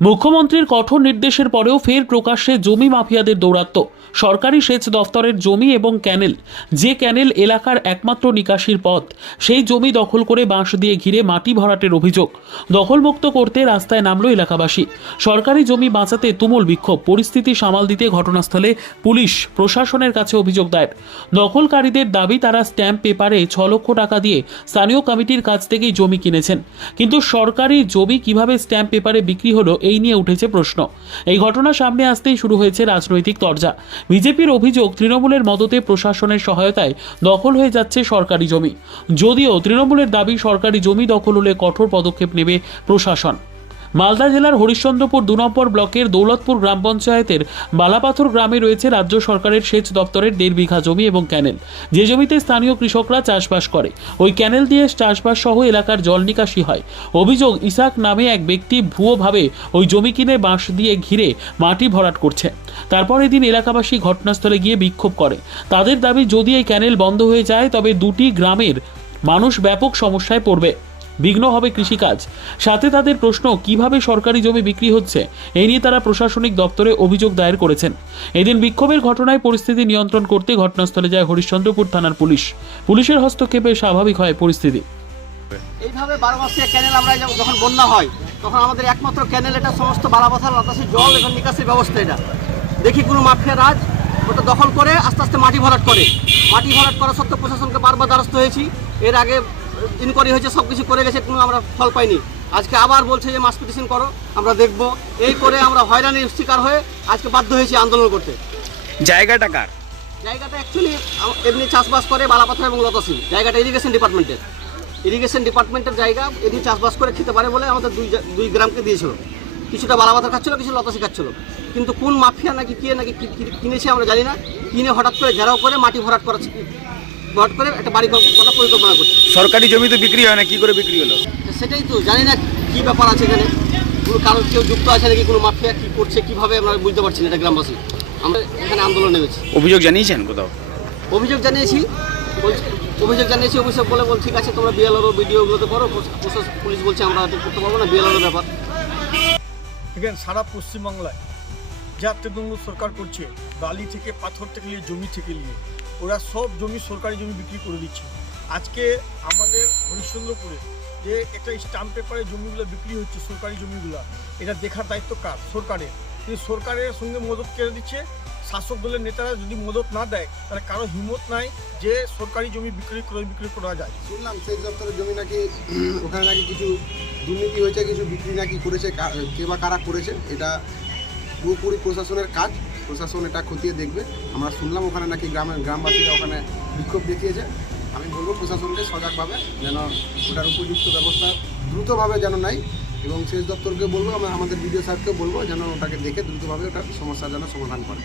মুখ্যমন্ত্রীর কঠোর নির্দেশের পরেও ফের প্রকাশ্যে জমি মাফিয়াদের দৌরাত্ম্য। সরকারি সেচ দফতরের জমি এবং ক্যানেল, যে ক্যানেল এলাকার একমাত্র নিকাশির পথ, সেই জমি দখল করে বাঁশ দিয়ে ঘিরে মাটি ভরাটের অভিযোগ। দখলমুক্ত করতে রাস্তায় নামলো এলাকাবাসী। সরকারি জমি বাঁচাতে তুমুল বিক্ষোভ। পরিস্থিতি সামাল দিতে ঘটনাস্থলে পুলিশ, প্রশাসনের কাছে অভিযোগ দায়ের। দখলকারীদের দাবি, তারা স্ট্যাম্প পেপারে ছ লক্ষ টাকা দিয়ে স্থানীয় কমিটির কাছ থেকেই জমি কিনেছেন। কিন্তু সরকারি জমি কীভাবে স্ট্যাম্প পেপারে বিক্রি হলো এই নিয়ে উঠেছে প্রশ্ন। এই ঘটনা সামনে আসতেই শুরু হয়েছে রাজনৈতিক তরজা। বিজেপির অভিযোগ, তৃণমূলের মদতে প্রশাসনের সহায়তায় দখল হয়ে যাচ্ছে সরকারি জমি। যদিও তৃণমূলের দাবি, সরকারি জমি দখল হলে কঠোর পদক্ষেপ নেবে প্রশাসন। মালদা জেলার হরিশ্চন্দ্রপুর দু নম্বর ব্লকের দৌলতপুর গ্রাম পঞ্চায়েতের বালাপাথর গ্রামে রয়েছে রাজ্য সরকারের সেচ দপ্তরের দেড় বিঘা জমি এবং ক্যানেল। যে জমিতে স্থানীয় কৃষকরা চাষবাস করে, ওই ক্যানেল দিয়ে চাষবাস সহ এলাকার জল নিকাশি হয়। অভিযোগ, ইসাক নামে এক ব্যক্তি ভুয়োভাবে ওই জমি কিনে বাঁশ দিয়ে ঘিরে মাটি ভরাট করছে। তারপর এদিন এলাকাবাসী ঘটনাস্থলে গিয়ে বিক্ষোভ করে। তাদের দাবি, যদি এই ক্যানেল বন্ধ হয়ে যায়, তবে দুটি গ্রামের মানুষ ব্যাপক সমস্যায় পড়বে। বিঘ্ন হবে কৃষিকাজ। সাথে তাদের প্রশ্ন, কীভাবে সরকারি জমি বিক্রি হচ্ছে? এই নিয়ে তারা প্রশাসনিক দপ্তরে অভিযোগ দায়ের করেছেন। এদিন বিক্ষোভের ঘটনায় পরিস্থিতি নিয়ন্ত্রণ করতে ঘটনাস্থলে যায় হরিশ্চন্দ্রপুর থানার পুলিশ। পুলিশের হস্তক্ষেপে স্বাভাবিক হয় পরিস্থিতি। এইভাবে বারো মাসিয়া ক্যানেল আমরা যখন- বন্যা হয়, তখন আমাদের একমাত্র ক্যানেল এটা সমস্ত বারাবাথার বাতাসে জল এবং নিকাশির ব্যবস্থা এটা। দেখি কোনো মাফিয়া রাজ, ওটা দখল করে আস্তে আস্তে মাটি ভরাট করে। মাটি ভরাট করা সত্ত্বেও প্রশাসনকে বারবার দ্বারস্থ হয়েছি। এর আগে ইনকোয়ারি হয়েছে সব কিছু করে গেছে কোনো আমরা ফল পাইনি। আজকে আবার বলছে যে মাস পিটিশন করো আমরা দেখব। এই করে আমরা হয়রানির শিকার হয়ে আজকে বাধ্য হয়েছি আন্দোলন করতে। জায়গাটা কার? জায়গাটা অ্যাকচুয়ালি এমনি চাষবাস করে বালাপাথর এবং লতাসি জায়গাটা ইরিগেশন ডিপার্টমেন্টের ইরিগেশন ডিপার্টমেন্টের জায়গা এদিকে চাষবাস করে খেতে পারে বলে আমাদের দুই দুই গ্রামকে দিয়েছিল। কিছুটা বালাপাথর খাচ্ছিল কিছু লতাসি খাচ্ছিল। কিন্তু কোন মাফিয়া নাকি কে নাকি কিনেছে আমরা জানি না। কিনে হঠাৎ করে ঘেরাও করে মাটি ভরাট করা করে একটা বাড়ি করার পরিকল্পনা করছে। সরকারি জমি তো বিক্রি হয় না কি করে বিক্রি হলো? সেটাই তো জানি না কি ব্যাপার আছে এখানে। কোনো কারণ কেউ যুক্ত আছে নাকি কোনো মাফিয়া কি করছে কীভাবে আমরা বুঝতে পারছি না এটা গ্রামবাসী। আমরা এখানে আন্দোলন নেমেছি। অভিযোগ জানিয়েছেন কোথাও? অভিযোগ জানিয়েছি বলছে অভিযোগ জানিয়েছি অভিযোগ বলে বল ঠিক আছে তোমরা বিএলআরও ভিডিওগুলোতে করো পুলিশ বলছে আমরা এটা করতে পারব না বিএলআরও ব্যাপার। দেখেন সারা পশ্চিমবাংলায় যা তৃণমূল সরকার করছে বালি থেকে, পাথর থেকে নিয়ে, জমি থেকে নিয়ে। ওরা সব জমি সরকারি জমি বিক্রি করে দিচ্ছে। আজকে আমাদের হরিশ্চন্দ্রপুরে যে একটা স্টাম্প পেপারে জমিগুলো বিক্রি হচ্ছে, সরকারি জমিগুলো, এটা দেখার দায়িত্ব কার? সরকারের। কিন্তু সরকারের সঙ্গে মদত কেড়ে দিচ্ছে? শাসক দলের নেতারা যদি মদত না দেয়, তাহলে কারও হিম্মত নাই যে সরকারি জমি বিক্রি ক্রয় বিক্রি করা যায়। শুনলাম সেই দপ্তরের জমি নাকি, ওখানে নাকি কিছু দুর্নীতি হয়েছে, কিছু বিক্রি নাকি করেছে কে বা কারা করেছে? এটা পুরোপুরি প্রশাসনের কাজ। প্রশাসন এটা খতিয়ে দেখবে। আমরা শুনলাম ওখানে নাকি গ্রামের গ্রামবাসীরা ওখানে বিক্ষোভ দেখিয়েছে। আমি বলব প্রশাসনকে সজাগভাবে যেন ওটার উপযুক্ত ব্যবস্থা দ্রুতভাবে যেন নাই এবং সেচ দপ্তরকে বলব, আমরা আমাদের বিডিও সাহেবকে বলব যেন ওটাকে দেখে দ্রুতভাবে ওটার সমস্যা যেন সমাধান করে।